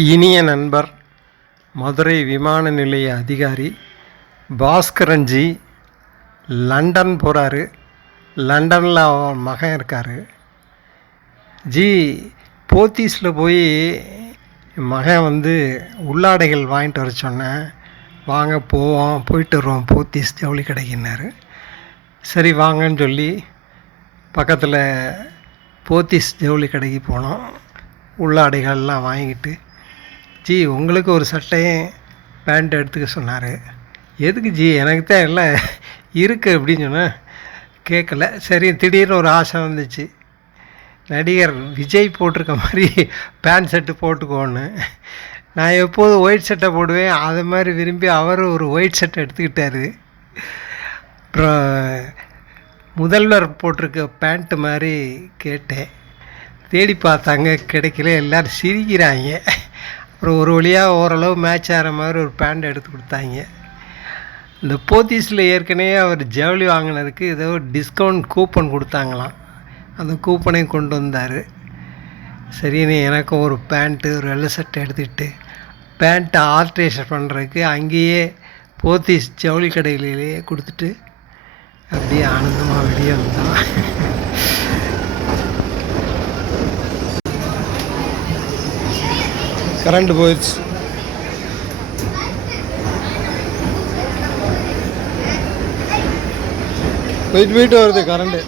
இனிய நண்பர் மதுரை விமான நிலைய அதிகாரி பாஸ்கரன்ஜி லண்டன் போகிறாரு. லண்டனில் அவன் மகன் இருக்கார். ஜி போத்தீஸில் போய் மகன் உள்ளாடைகள் வாங்கிட்டு வர சொன்னேன். வாங்க போவோம், போயிட்டு வருவோம் போத்தீஸ் ஜவுளி கடைக்குன்னாரு. சரி வாங்கன்னு சொல்லி பக்கத்தில் போத்தீஸ் ஜவுளி கடைக்கு போனோம். உள்ளாடைகள்லாம் வாங்கிட்டு, ஜி உங்களுக்கு ஒரு சட்டையும் பேண்ட் எடுத்துக்க சொன்னார். எதுக்கு ஜி? எனக்கு தான் எல்லாம் இருக்குது அப்படின்னு சொன்னேன். கேட்கல. சரி, திடீர்னு ஒரு ஆசை வந்துச்சு. நடிகர் விஜய் போட்டிருக்க மாதிரி பேண்ட் ஷர்ட்டு போட்டுக்கோன்னு. நான் எப்போதும் ஒயிட் சட்டை போடுவேன். அது மாதிரி விரும்பி அவர் ஒரு ஒயிட் சட்டை எடுத்துக்கிட்டார். அப்புறம் முதல்வர் போட்டிருக்க பேண்ட்டு மாதிரி கேட்டேன். தேடி பார்த்தாங்க, கிடைக்கல. எல்லோரும் சிரிக்கிறாங்க. அப்புறம் ஒரு வழியாக ஓரளவு மேட்ச் ஆகிற மாதிரி ஒரு பேண்ட் எடுத்து கொடுத்தாங்க. இந்த போத்தீஸில் ஏற்கனவே அவர் ஜவுளி வாங்கினதுக்கு ஏதோ டிஸ்கவுண்ட் கூப்பன் கொடுத்தாங்களாம். அந்த கூப்பனையும் கொண்டு வந்தார். சரின்னு எனக்கும் ஒரு பேண்ட்டு, ஒரு வெள்ளை சட்டை எடுத்துக்கிட்டு பேண்ட்டை ஆல்ட்ரேஷன் பண்ணுறதுக்கு அங்கேயே போத்தீஸ் ஜவுளி கடையிலேயே கொடுத்துட்டு அப்படியே ஆனந்தமாக வெளியே வந்தான். கரண்ட் போயிடுச்சு. போயிட்டு வருது கரண்ட்டு.